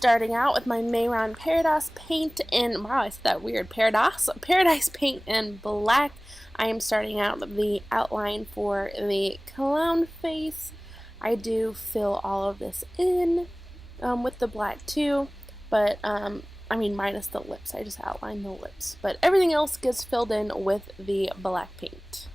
starting out with my Mayron Paradise paint in, wow, I said that weird, Paradise paint in black. I am starting out the outline for the clown face. I do fill all of this in with the black too, but I mean minus the lips. I just outline the lips, but everything else gets filled in with the black paint.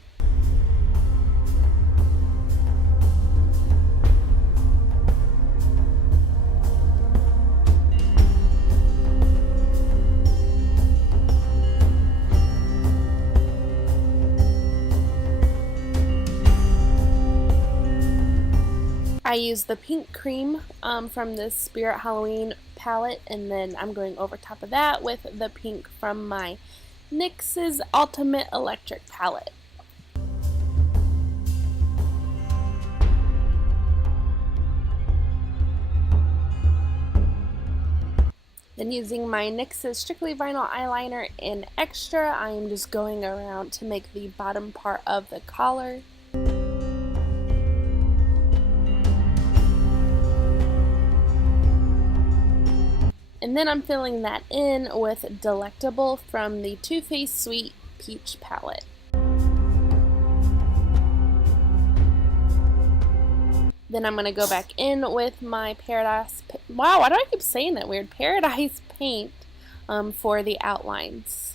I use the pink cream from this Spirit Halloween palette, and then I'm going over top of that with the pink from my NYX's Ultimate Electric palette. Then using my NYX's Strictly Vinyl eyeliner in Extra, I am just going around to make the bottom part of the collar. And then I'm filling that in with Delectable from the Too Faced Sweet Peach palette. Then I'm going to go back in with my Paradise, wow, why do I keep saying that weird? Paradise paint for the outlines.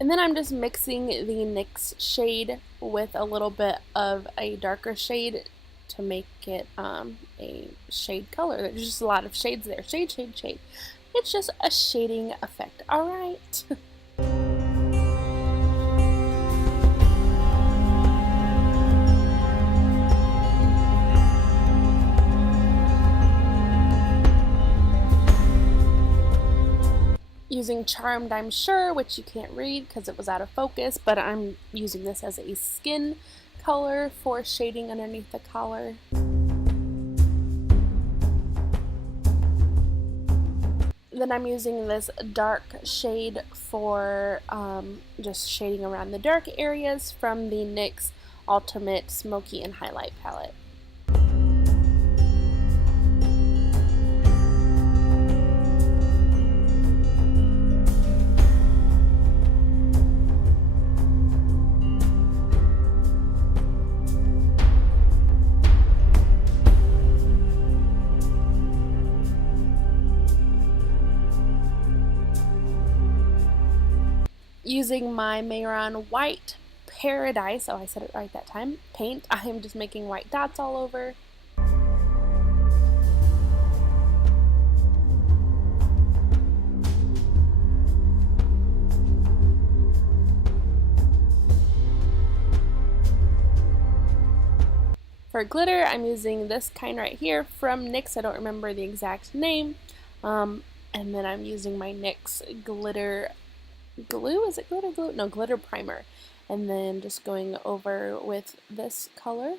And then I'm just mixing the NYX shade with a little bit of a darker shade to make it a shade color. There's just a lot of shades there. Shade, shade, shade. It's just a shading effect. Alright. Using Charmed, I'm sure, which you can't read because it was out of focus, but I'm using this as a skin color for shading underneath the collar. Then I'm using this dark shade for just shading around the dark areas from the NYX Ultimate Smoky and Highlight palette. Using my Mayron White Paradise, oh I said it right that time, paint, I am just making white dots all over. For glitter, I'm using this kind right here from NYX, I don't remember the exact name, and then I'm using my NYX glitter glue, is it glitter glue? No, glitter primer. And then just going over with this color.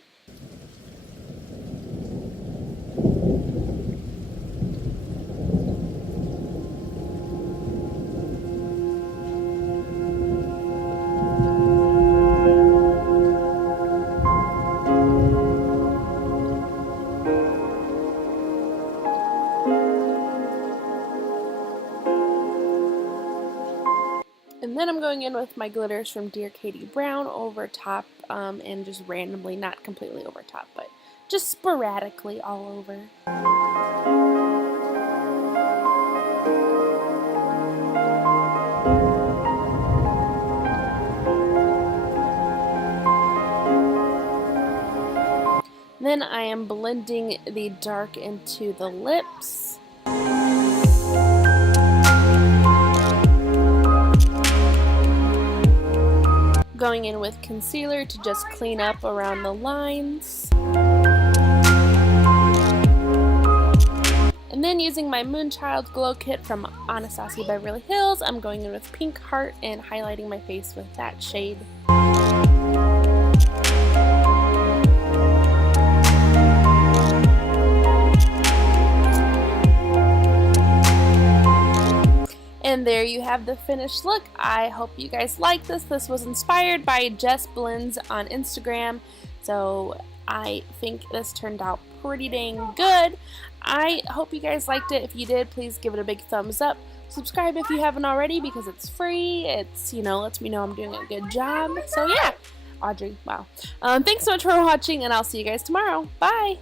And then I'm going in with my glitters from Dear Katie Brown over top and just randomly, not completely over top, but just sporadically all over. Then I am blending the dark into the lips. Going in with concealer to just clean up around the lines. And then using my Moonchild Glow Kit from Anastasia Beverly Hills, I'm going in with Pink Heart and highlighting my face with that shade. And there you have the finished look. I hope you guys like this. This was inspired by Jess Blends on Instagram, so I think this turned out pretty dang good. I hope you guys liked it. If you did, please give it a big thumbs up. Subscribe if you haven't already because it's free. It's, lets me know I'm doing a good job. So yeah, Audrey, wow. Thanks so much for watching, and I'll see you guys tomorrow. Bye!